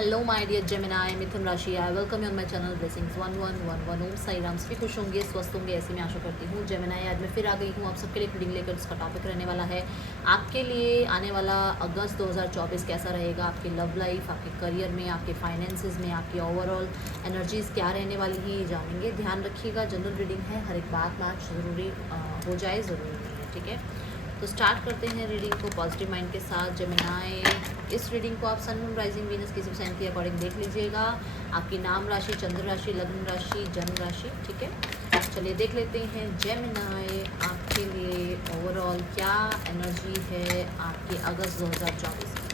Hello my dear Gemini मिथुन राशि, I welcome you on my channel blessings 1111 ओम साई राम। सभी खुश होंगे, स्वस्थ होंगे, ऐसी मैं आशा करती हूँ। जेमिनाई, आज मैं फिर आ गई हूँ आप सबके लिए रीडिंग लेकर, जिसका टॉपिक रहने वाला है आपके लिए आने वाला अगस्त 2024 कैसा रहेगा। आपकी लव लाइफ, आपके करियर में, आपके फाइनेंसिस में, आपकी ओवरऑल एनर्जीज क्या रहने वाली है, ये जानेंगे। ध्यान रखिएगा, जनरल रीडिंग है, हर एक बात मैच ज़रूरी हो जाए ज़रूरी नहीं है, ठीक है। तो स्टार्ट करते हैं रीडिंग को पॉजिटिव माइंड के साथ। जेमिनाई, इस रीडिंग को आप सन मून राइजिंग वीनस किसी साइन के अकॉर्डिंग देख लीजिएगा। आपकी नाम राशि, चंद्र राशि, लग्न राशि, जन्म राशि, ठीक है। चलिए देख लेते हैं जेमिनाई आपके लिए ओवरऑल क्या एनर्जी है आपके अगस्त 2024 की।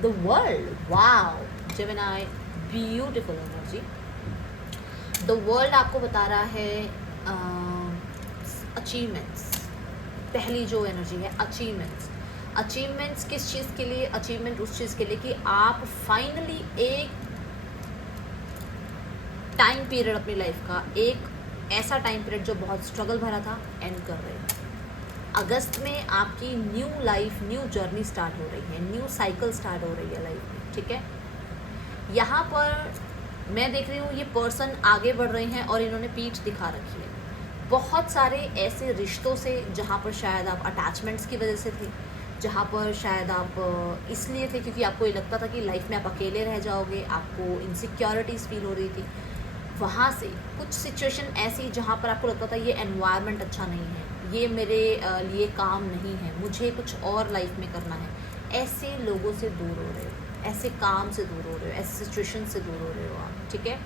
The world, wow Gemini, beautiful energy. The world आपको बता रहा है अचीवमेंट्स। पहली जो एनर्जी है अचीवमेंट्स। अचीवमेंट्स किस चीज़ के लिए? अचीवमेंट उस चीज़ के लिए कि आप फाइनली एक टाइम पीरियड अपनी लाइफ का, एक ऐसा टाइम पीरियड जो बहुत स्ट्रगल भरा था, एंड कर रहे हैं। अगस्त में आपकी new life, new journey start हो रही है, न्यू साइकिल स्टार्ट हो रही है लाइफ में, ठीक है। यहाँ पर मैं देख रही हूँ ये पर्सन आगे बढ़ रहे हैं और इन्होंने पीठ दिखा रखी है। बहुत सारे ऐसे रिश्तों से जहाँ पर शायद आप अटैचमेंट्स की वजह से थे, जहाँ पर शायद आप इसलिए थे क्योंकि आपको ये लगता था कि लाइफ में आप अकेले रह जाओगे, आपको इनसिक्योरिटीज़ फील हो रही थी। वहाँ से कुछ सिचुएशन ऐसी जहाँ पर आपको लगता था ये एनवायरनमेंट अच्छा नहीं है, ये मेरे लिए काम नहीं है, मुझे कुछ और लाइफ में करना है, ऐसे लोगों से दूर हो रहे हो, ऐसे काम से दूर हो रहे हो, ऐसे सिचुएशन से दूर हो रहे हो आप, ठीक है।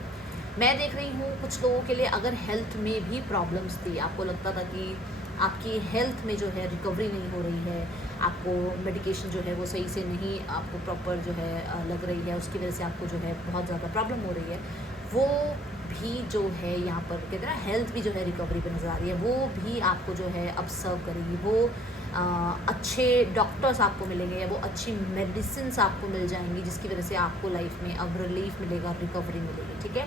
मैं देख रही हूँ कुछ लोगों के लिए अगर हेल्थ में भी प्रॉब्लम्स थी, आपको लगता था कि आपकी हेल्थ में जो है रिकवरी नहीं हो रही है, आपको मेडिकेशन जो है वो सही से नहीं आपको प्रॉपर जो है लग रही है, उसकी वजह से आपको जो है बहुत ज़्यादा प्रॉब्लम हो रही है, वो भी जो है यहाँ पर कहते हैं ना, हेल्थ भी जो है रिकवरी पे नज़र आ रही है, वो भी आपको जो है अब सर्व करेगी। वो अच्छे डॉक्टर्स आपको मिलेंगे या वो अच्छी मेडिसिन आपको मिल जाएंगी, जिसकी वजह से आपको लाइफ में अब रिलीफ मिलेगा, रिकवरी मिलेगी, ठीक है।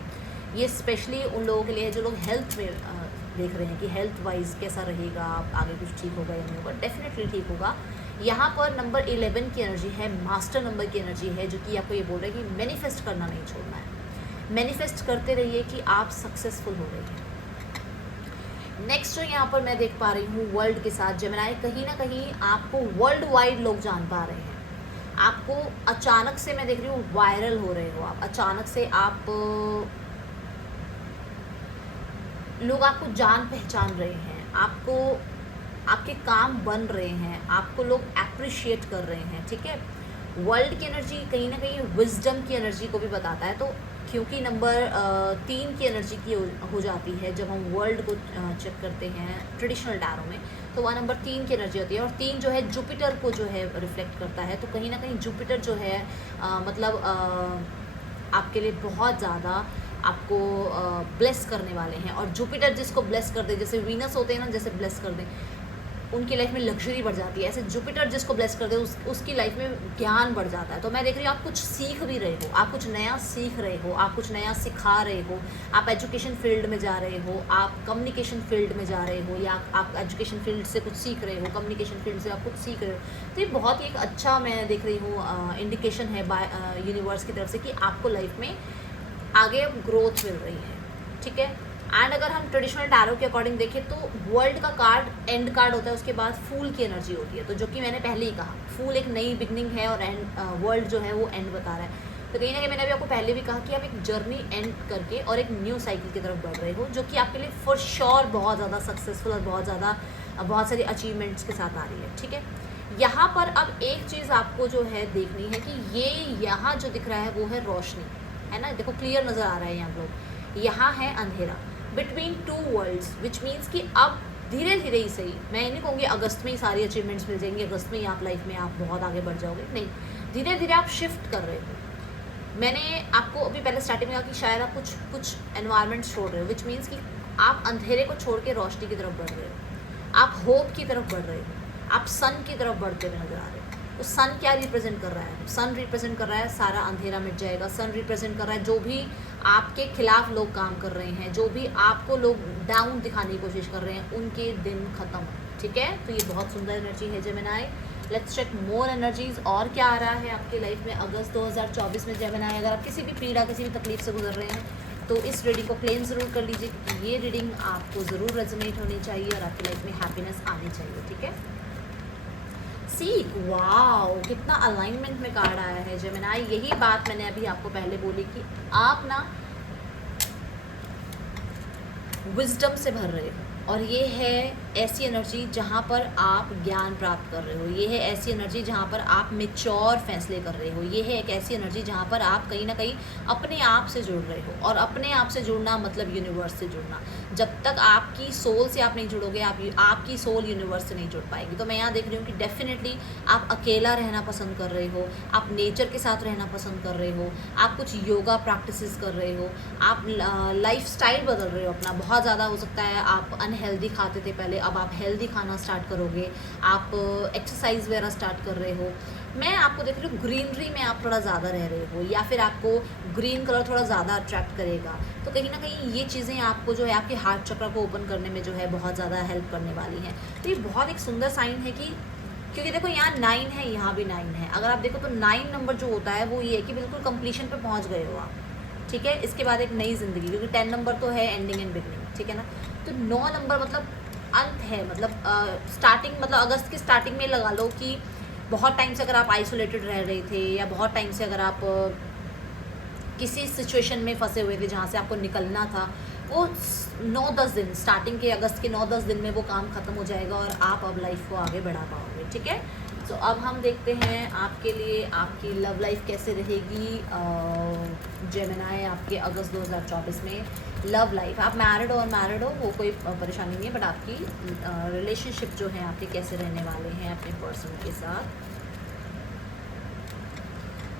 ये स्पेशली उन लोगों के लिए है जो लोग हेल्थ में देख रहे हैं कि हेल्थ वाइज कैसा रहेगा, आगे कुछ ठीक होगा या नहीं होगा। डेफिनेटली ठीक होगा। यहाँ पर नंबर 11 की एनर्जी है, मास्टर नंबर की एनर्जी है, जो कि आपको ये बोल रहा है कि मैनिफेस्ट करना नहीं छोड़ना है, मैनिफेस्ट करते रहिए कि आप सक्सेसफुल हो रहे हैं। नेक्स्ट जो यहाँ पर मैं देख पा रही हूँ वर्ल्ड के साथ जेमिनाई, कहीं ना कहीं आपको वर्ल्ड वाइड लोग जान पा रहे हैं। आपको अचानक से मैं देख रही हूँ वायरल हो रहे हो आप, अचानक से आप लोग आपको जान पहचान रहे हैं, आपको आपके काम बन रहे हैं, आपको लोग अप्रिशिएट कर रहे हैं, ठीक है। वर्ल्ड की एनर्जी कहीं ना कहीं विजडम की एनर्जी को भी बताता है। तो क्योंकि नंबर 3 की एनर्जी की हो जाती है जब हम वर्ल्ड को चेक करते हैं ट्रेडिशनल टैरो में, तो वह नंबर 3 की एनर्जी होती है, और 3 जो है जुपिटर को जो है रिफ्लेक्ट करता है। तो कहीं ना कहीं जुपिटर जो है मतलब आपके लिए बहुत ज़्यादा आपको ब्लेस करने वाले हैं। और जुपिटर जिसको ब्लेस कर दे, जैसे वीनस होते हैं ना, जैसे ब्लेस कर दें उनकी लाइफ में लग्जरी बढ़ जाती है, ऐसे जुपिटर जिसको ब्लेस कर दे उसकी लाइफ में ज्ञान बढ़ जाता है। तो मैं देख रही हूँ आप कुछ सीख भी रहे हो, आप कुछ नया सीख रहे हो, आप कुछ नया सिखा रहे हो, आप एजुकेशन फील्ड में जा रहे हो, आप कम्युनिकेशन फील्ड में जा रहे हो, या आप एजुकेशन फील्ड से कुछ सीख रहे हो, कम्युनिकेशन फील्ड से आप कुछ सीख रहे हो। तो ये बहुत ही एक अच्छा मैं देख रही हूँ इंडिकेशन है बाय यूनिवर्स की तरफ से कि आपको लाइफ में आगे ग्रोथ मिल रही है, ठीक है। एंड अगर हम ट्रेडिशनल टैरो के अकॉर्डिंग देखें तो वर्ल्ड का कार्ड एंड कार्ड होता है, उसके बाद फूल की एनर्जी होती है। तो जो कि मैंने पहले ही कहा, फूल एक नई बिगनिंग है और एंड वर्ल्ड जो है वो एंड बता रहा है। तो कहीं ना कहीं मैंने अभी आपको पहले भी कहा कि आप एक जर्नी एंड करके और एक न्यू साइकिल की तरफ बढ़ रहे हो, जो कि आपके लिए फॉर श्योर बहुत ज़्यादा सक्सेसफुल और बहुत सारी अचीवमेंट्स के साथ आ रही है, ठीक है। यहाँ पर अब एक चीज़ आपको जो है देखनी है कि ये यहाँ जो दिख रहा है वो है रोशनी, है ना, देखो क्लियर नज़र आ रहा है यहाँ लोग, यहाँ है अंधेरा, between two worlds, which means कि अब धीरे धीरे ही सही, मैं नहीं कहूँगी अगस्त में ही सारी अचीवमेंट्स मिल जाएंगी, अगस्त में ही आप लाइफ में आप बहुत आगे बढ़ जाओगे, नहीं, धीरे धीरे आप शिफ्ट कर रहे हो। मैंने आपको अभी पहले स्टार्टिंग में कहा कि शायद आप कुछ एनवायरनमेंट छोड़ रहे हो, विच मीन्स कि आप अंधेरे को छोड़ के रोशनी की तरफ बढ़ रहे हो, आप होप की तरफ बढ़ रहे हो, आप सन की तरफ बढ़ते हुए नजर आ रहे हो। तो सन क्या रिप्रेजेंट कर रहा है? सन रिप्रेजेंट कर रहा है सारा अंधेरा मिट जाएगा, सन रिप्रेजेंट कर रहा है जो भी आपके खिलाफ लोग काम कर रहे हैं, जो भी आपको लोग डाउन दिखाने की कोशिश कर रहे हैं, उनके दिन खत्म, ठीक है। तो ये बहुत सुंदर एनर्जी है Gemini. Let's check more energies और क्या आ रहा है आपकी लाइफ में अगस्त 2024 में जेमिनी। अगर आप किसी भी पीड़ा किसी भी तकलीफ से गुजर रहे हैं तो इस रीडिंग को क्लेम ज़रूर कर लीजिए, क्योंकि ये रीडिंग आपको ज़रूर रेजोनेट होनी चाहिए और आपकी लाइफ में हैप्पीनेस आनी चाहिए, ठीक है। सीक, वाओ, कितना अलाइनमेंट में कार्ड आया है जेमिनी। यही बात मैंने अभी आपको पहले बोली कि आप ना विजडम से भर रहे हो, और ये है ऐसी एनर्जी जहाँ पर आप ज्ञान प्राप्त कर रहे हो, ये है ऐसी एनर्जी जहाँ पर आप मेच्योर फैसले कर रहे हो, ये है एक ऐसी एनर्जी जहाँ पर आप कहीं ना कहीं अपने आप से जुड़ रहे हो। और अपने आप से जुड़ना मतलब यूनिवर्स से जुड़ना। जब तक आपकी सोल से आप नहीं जुड़ोगे, आपकी सोल यूनिवर्स से नहीं जुड़ पाएगी। तो मैं यहाँ देख रही हूँ कि डेफिनेटली आप अकेला रहना पसंद कर रहे हो, आप नेचर के साथ रहना पसंद कर रहे हो, आप कुछ योगा प्रैक्टिसेस कर रहे हो, आप लाइफ स्टाइल बदल रहे हो अपना। बहुत ज़्यादा हो सकता है आप अनहेल्दी खाते थे पहले, अब आप हेल्दी खाना स्टार्ट करोगे, आप एक्सरसाइज वगैरह स्टार्ट कर रहे हो। मैं आपको देख रही हूँ ग्रीनरी में आप थोड़ा ज़्यादा रह रहे हो, या फिर आपको ग्रीन कलर थोड़ा ज़्यादा अट्रैक्ट करेगा। तो कहीं ना कहीं ये चीज़ें आपको जो है आपके हार्ट चक्र को ओपन करने में जो है बहुत ज़्यादा हेल्प करने वाली हैं। तो ये बहुत एक सुंदर साइन है कि, क्योंकि देखो यहाँ 9 है, यहाँ भी 9 है। अगर आप देखो तो 9 नंबर जो होता है वो ये है कि बिल्कुल कंप्लीशन पे पहुँच गए हो आप, ठीक है। इसके बाद एक नई ज़िंदगी, क्योंकि 10 नंबर तो है एंडिंग एंड बिगनिंग, ठीक है ना। तो 9 नंबर मतलब अंत है, मतलब स्टार्टिंग, मतलब अगस्त की स्टार्टिंग में लगा लो कि बहुत टाइम से अगर आप आइसोलेटेड रह रहे थे, या बहुत टाइम से अगर आप किसी सिचुएशन में फंसे हुए थे जहाँ से आपको निकलना था, वो 9-10 दिन, स्टार्टिंग के अगस्त के 9-10 दिन में वो काम ख़त्म हो जाएगा और आप अब लाइफ को आगे बढ़ा पाओगे, ठीक है। तो अब हम देखते हैं आपके लिए आपकी लव लाइफ कैसे रहेगी जेमिनी आपके अगस्त 2024 में। लव लाइफ, आप मैरिड हो और मैरिड हो वो कोई परेशानी नहीं है, बट आपकी रिलेशनशिप जो है आपके कैसे रहने वाले हैं अपने पर्सन के साथ।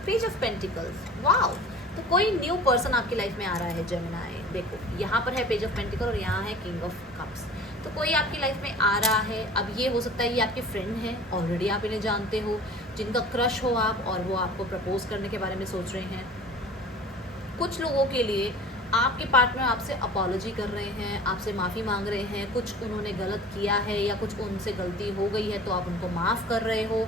Page of pentacles, wow. तो कोई न्यू पर्सन आपकी लाइफ में आ रहा है जेमिनी। देखो यहाँ पर है पेज ऑफ पेंटिकल और यहाँ है किंग ऑफ कप्स। तो कोई आपकी लाइफ में आ रहा है। अब ये हो सकता है ये आपके फ्रेंड हैं, ऑलरेडी आप इन्हें जानते हो, जिनका क्रश हो आप, और वो आपको प्रपोज करने के बारे में सोच रहे हैं। कुछ लोगों के लिए आपके पार्टनर आपसे अपॉलॉजी कर रहे हैं, आपसे माफ़ी मांग रहे हैं, कुछ उन्होंने गलत किया है या कुछ उनसे गलती हो गई है तो आप उनको माफ़ कर रहे हो।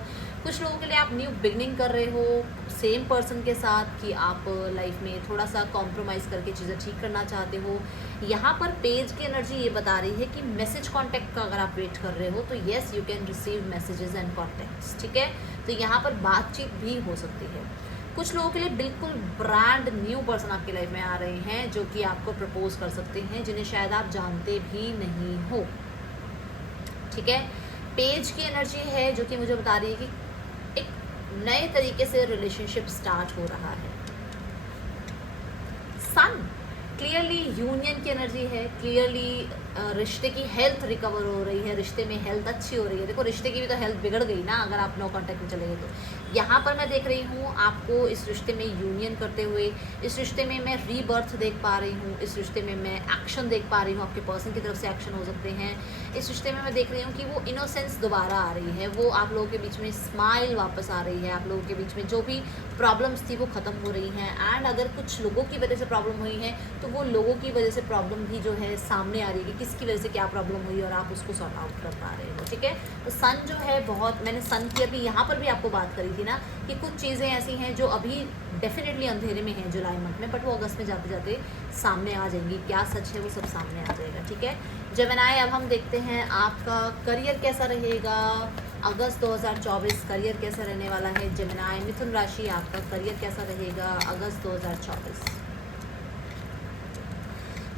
कुछ लोगों के लिए आप न्यू बिगनिंग कर रहे हो सेम पर्सन के साथ, कि आप लाइफ में थोड़ा सा कॉम्प्रोमाइज़ करके चीज़ें ठीक करना चाहते हो। यहाँ पर पेज की एनर्जी ये बता रही है कि मैसेज कॉन्टैक्ट का अगर आप वेट कर रहे हो तो yes you can receive messages and contacts, ठीक है। तो यहाँ पर बातचीत भी हो सकती है। कुछ लोगों के लिए बिल्कुल ब्रांड न्यू पर्सन आपकी लाइफ में आ रहे हैं जो कि आपको प्रपोज कर सकते हैं, जिन्हें शायद आप जानते भी नहीं हो, ठीक है। पेज की एनर्जी है जो कि मुझे बता रही है कि एक नए तरीके से रिलेशनशिप स्टार्ट हो रहा है। सन, क्लियरली यूनियन की एनर्जी है, क्लियरली रिश्ते की हेल्थ रिकवर हो रही है, रिश्ते में हेल्थ अच्छी हो रही है। देखो रिश्ते की भी तो हेल्थ बिगड़ गई ना अगर आप नो कांटेक्ट में चले गए तो। यहाँ पर मैं देख रही हूँ आपको इस रिश्ते में यूनियन करते हुए, इस रिश्ते में मैं रीबर्थ देख पा रही हूँ, इस रिश्ते में मैं एक्शन देख पा रही हूँ, आपके पर्सन की तरफ से एक्शन हो सकते हैं। इस रिश्ते में मैं देख रही हूँ कि वो इनोसेंस दोबारा आ रही है, वो आप लोगों के बीच में स्माइल वापस आ रही है, आप लोगों के बीच में जो भी प्रॉब्लम्स थी वो ख़त्म हो रही हैं। एंड अगर कुछ लोगों की वजह से प्रॉब्लम हुई है तो वो लोगों की वजह से प्रॉब्लम भी जो है सामने आ रही है कि किसकी वजह से क्या प्रॉब्लम हुई और आप उसको सॉर्ट आउट कर पा रहे हो, ठीक है। तो सन जो है बहुत, मैंने सन की अभी यहाँ पर भी आपको बात करी थी ना कि कुछ चीज़ें ऐसी हैं जो अभी डेफिनेटली अंधेरे में हैं जुलाई मंथ में, बट वो अगस्त में जाते जाते सामने आ जाएंगी। क्या सच है वो सब सामने आ जाएगा, ठीक है। जेमिनी, अब हम देखते हैं आपका करियर कैसा रहेगा अगस्त 2024। करियर कैसा रहने वाला है जेमिनी। मिथुन राशि, आपका करियर कैसा रहेगा अगस्त 2024।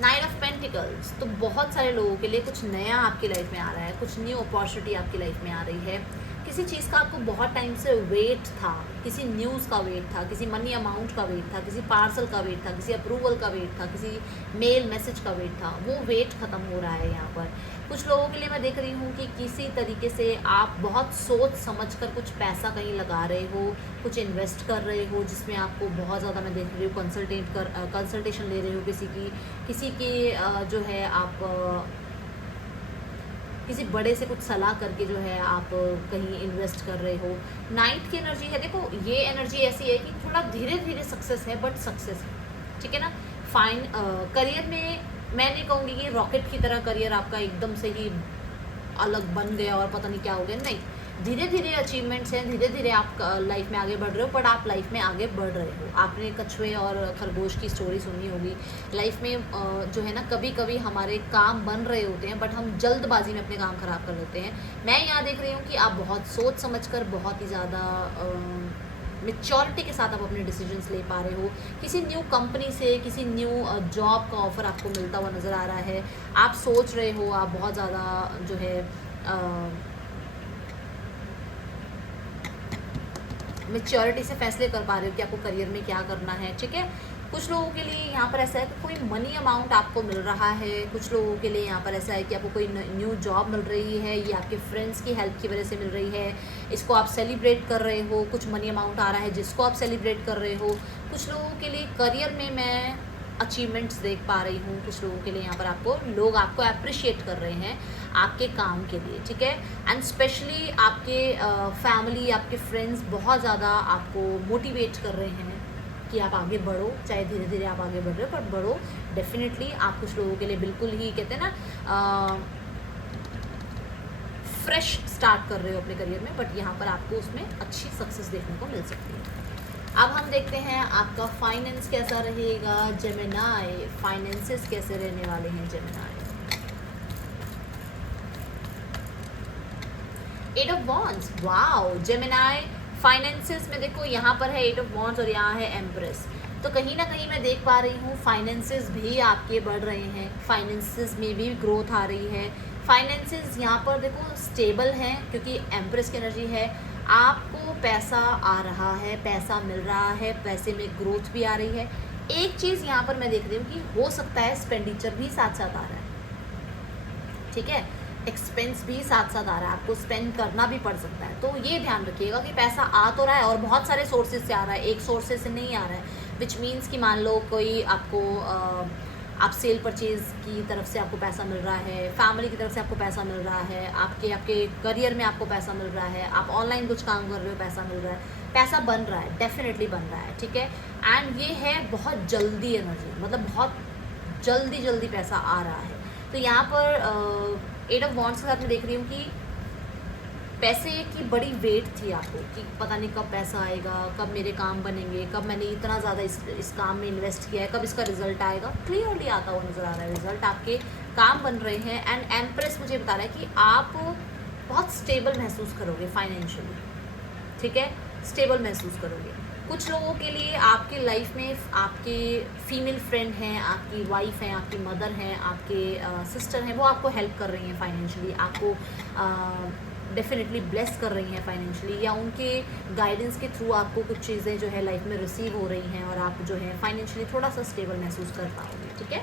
9 ऑफ पेंटिकल्स, तो बहुत सारे लोगों के लिए कुछ नया आपकी लाइफ में आ रहा है, कुछ न्यू अपॉर्चुनिटी आपकी लाइफ में आ रही है। किसी चीज़ का आपको बहुत टाइम से वेट था, किसी न्यूज़ का वेट था, किसी मनी अमाउंट का वेट था, किसी पार्सल का वेट था, किसी अप्रूवल का वेट था, किसी मेल मैसेज का वेट था, वो वेट ख़त्म हो रहा है यहाँ पर। कुछ लोगों के लिए मैं देख रही हूँ कि किसी तरीके से आप बहुत सोच समझ कर कुछ पैसा कहीं लगा रहे हो, कुछ इन्वेस्ट कर रहे हो, जिसमें आपको बहुत ज़्यादा, मैं देख रही हूँ कंसल्टेशन ले रहे हो किसी की जो है आप किसी बड़े से कुछ सलाह करके जो है आप कहीं इन्वेस्ट कर रहे हो। 9th की एनर्जी है, देखो ये एनर्जी ऐसी है कि थोड़ा धीरे धीरे सक्सेस है, बट सक्सेस है, ठीक है ना। फाइन, करियर में मैं नहीं कहूँगी कि रॉकेट की तरह करियर आपका एकदम से ही अलग बन गया और पता नहीं क्या हो गया, नहीं। धीरे धीरे अचीवमेंट्स हैं, धीरे धीरे आप लाइफ में आगे बढ़ रहे हो, बट आप लाइफ में आगे बढ़ रहे हो। आपने कछुए और खरगोश की स्टोरी सुनी होगी। लाइफ में जो है ना, कभी कभी हमारे काम बन रहे होते हैं बट हम जल्दबाजी में अपने काम ख़राब कर देते हैं। मैं यहाँ देख रही हूँ कि आप बहुत सोच समझ कर, बहुत ही ज़्यादा मेच्योरिटी के साथ आप अपने डिसीजंस ले पा रहे हो। किसी न्यू कंपनी से किसी न्यू जॉब का ऑफ़र आपको मिलता हुआ नज़र आ रहा है। आप सोच रहे हो, आप बहुत ज़्यादा जो है मेच्योरिटी से फैसले कर पा रहे हो कि आपको करियर में क्या करना है, ठीक है। कुछ लोगों के लिए यहाँ पर ऐसा है कि कोई मनी अमाउंट आपको मिल रहा है। कुछ लोगों के लिए यहाँ पर ऐसा है कि आपको कोई न्यू जॉब मिल रही है, ये आपके फ्रेंड्स की हेल्प की वजह से मिल रही है। इसको आप सेलिब्रेट कर रहे हो, कुछ मनी अमाउंट आ रहा है जिसको आप सेलिब्रेट कर रहे हो। कुछ लोगों के लिए करियर में मैं अचीवमेंट्स देख पा रही हूँ। कुछ लोगों के लिए यहाँ पर आपको लोग आपको अप्रिशिएट कर रहे हैं आपके काम के लिए, ठीक है। एंड स्पेशली आपके फैमिली, आपके फ्रेंड्स बहुत ज़्यादा आपको मोटिवेट कर रहे हैं कि आप आगे बढ़ो। चाहे धीरे धीरे आप आगे बढ़ रहे हो, पर बढ़ो डेफिनेटली। आप कुछ लोगों के लिए बिल्कुल ही कहते हैं ना फ्रेश स्टार्ट कर रहे हो अपने करियर में, बट यहाँ पर आपको उसमें अच्छी सक्सेस देखने को मिल सकती है। अब हम देखते हैं आपका फाइनेंस कैसा रहेगा जेमिनाई। फाइनेंसेस कैसे रहने वाले हैं Gemini. 8 of wands, wow Gemini. Finances में देखो यहाँ पर है 8 ऑफ वॉन्ड्स और यहाँ है एम्प्रेस। तो कहीं ना कहीं मैं देख पा रही हूँ फाइनेंसेस भी आपके बढ़ रहे हैं, फाइनेंसेस में भी ग्रोथ आ रही है। फाइनेंसेस यहाँ पर देखो स्टेबल हैं क्योंकि एम्प्रेस की एनर्जी है। आपको पैसा आ रहा है, पैसा मिल रहा है, पैसे में ग्रोथ भी आ रही है। एक चीज़ यहाँ पर मैं देख रही हूँ कि हो सकता है एक्सपेंडिचर भी साथ साथ आ रहा है, ठीक है। एक्सपेंस भी साथ साथ आ रहा है, आपको स्पेंड करना भी पड़ सकता है। तो ये ध्यान रखिएगा कि पैसा आ तो रहा है और बहुत सारे सोर्सेज से आ रहा है, एक सोर्सेज से नहीं आ रहा है। विच मीन्स कि मान लो कोई आपको आप सेल परचेज़ की तरफ से आपको पैसा मिल रहा है, फैमिली की तरफ से आपको पैसा मिल रहा है, आपके करियर में आपको पैसा मिल रहा है, आप ऑनलाइन कुछ काम कर रहे हो, पैसा मिल रहा है, पैसा बन रहा है, डेफिनेटली बन रहा है, ठीक है। एंड ये है बहुत जल्दी एनर्जी, मतलब बहुत जल्दी जल्दी पैसा आ रहा है। तो यहाँ पर 8 ऑफ वॉन्ड्स के साथ मैं देख रही हूँ कि पैसे की बड़ी वेट थी आपको कि पता नहीं कब पैसा आएगा, कब मेरे काम बनेंगे, कब मैंने इतना ज़्यादा इस काम में इन्वेस्ट किया है, कब इसका रिजल्ट आएगा। क्लियरली आता हुआ नज़र आ रहा है रिजल्ट, आपके काम बन रहे हैं। एंड एम्प्रेस मुझे बता रहा है कि आप बहुत स्टेबल महसूस करोगे फाइनेंशियली, ठीक है, स्टेबल महसूस करोगे। कुछ लोगों के लिए आपके लाइफ में आपके फीमेल फ्रेंड हैं, आपकी वाइफ हैं, आपकी मदर हैं, आपके सिस्टर हैं, वो आपको हेल्प कर रही हैं फाइनेंशियली, आपको डेफिनेटली ब्लेस कर रही हैं फाइनेंशियली, या उनके गाइडेंस के थ्रू आपको कुछ चीज़ें जो है लाइफ में रिसीव हो रही हैं और आप जो है फाइनेंशियली थोड़ा सा स्टेबल महसूस कर पाओगे, ठीक है।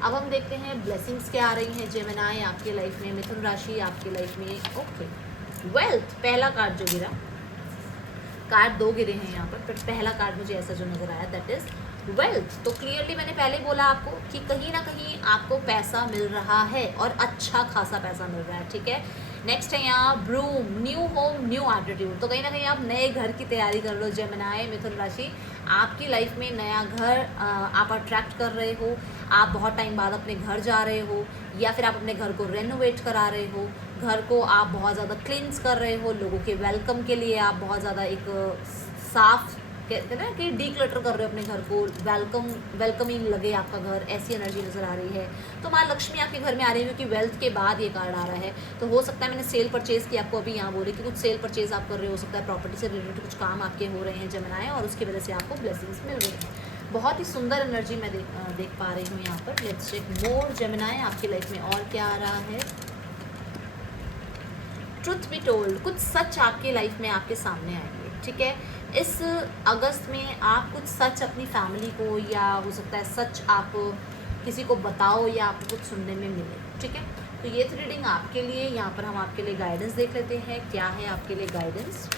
अब हम देखते हैं ब्लेसिंग्स क्या आ रही हैं जेमिनाई आपके लाइफ में, मिथुन राशि आपके लाइफ में। ओके, वेल्थ पहला कार्ड जो गिरा, कार्ड 2 गिरे हैं यहाँ पर पहला कार्ड मुझे ऐसा जो नज़र आया दैट इज़ वेल्थ। तो क्लियरली मैंने पहले बोला आपको कि कहीं ना कहीं आपको पैसा मिल रहा है और अच्छा खासा पैसा मिल रहा है, ठीक है। नेक्स्ट है यहाँ broom, new home new attitude. तो कहीं ना कहीं आप नए घर की तैयारी कर लो जेमिनाई मिथुन राशि। आपकी लाइफ में नया घर आप अट्रैक्ट कर रहे हो, आप बहुत टाइम बाद अपने घर जा रहे हो, या फिर आप अपने घर को रेनोवेट करा रहे हो, घर को आप बहुत ज़्यादा क्लींस कर रहे हो, लोगों के वेलकम के लिए आप बहुत ज़्यादा एक साफ कहते हैं ना कि डीक्लटर कर रहे हो अपने घर को, वेलकमिंग लगे आपका घर, ऐसी एनर्जी नज़र आ रही है। तो माँ लक्ष्मी आपके घर में आ रही है क्योंकि वेल्थ के बाद ये कार्ड आ रहा है। तो हो सकता है मैंने सेल परचेज़ की आपको अभी यहाँ बोली कि कुछ सेल परचेज़ आप कर रहे हो सकता है प्रॉपर्टी से रिलेटेड कुछ काम आपके हो रहे हैं जेमिनाई, और उसकी वजह से आपको ब्लेसिंग्स मिल रही हैं। बहुत ही सुंदर एनर्जी मैं देख पा रही हूँ यहाँ पर। लेट्स चेक मोर जेमिनाई आपकी लाइफ में और क्या आ रहा है। ट्रुथ बी टोल्ड, कुछ सच आपके लाइफ में आपके सामने आएंगे, ठीक है। इस अगस्त में आप कुछ सच अपनी फैमिली को, या हो सकता है सच आप किसी को बताओ या आपको कुछ सुनने में मिले, ठीक है। तो ये थी रीडिंग आपके लिए। यहाँ पर हम आपके लिए गाइडेंस देख लेते हैं, क्या है आपके लिए guidance.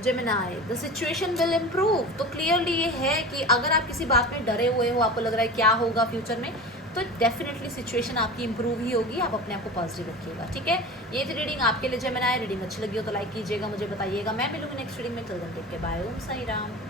Gemini, the situation will improve. तो क्लियरली ये है कि अगर आप किसी बात में डरे हुए हो, आपको लग रहा है क्या होगा फ्यूचर में, तो डेफिनेटली सिचुएशन आपकी इंप्रूव ही होगी। आप अपने आप को पॉजिटिव रखिएगा, ठीक है। ये थी रीडिंग आपके लिए जेमिनाई। रीडिंग अच्छी लगी हो तो लाइक कीजिएगा, मुझे बताइएगा। मैं मिलूंगी नेक्स्ट रीडिंग में। Till then take care, bye, Om Sai Ram.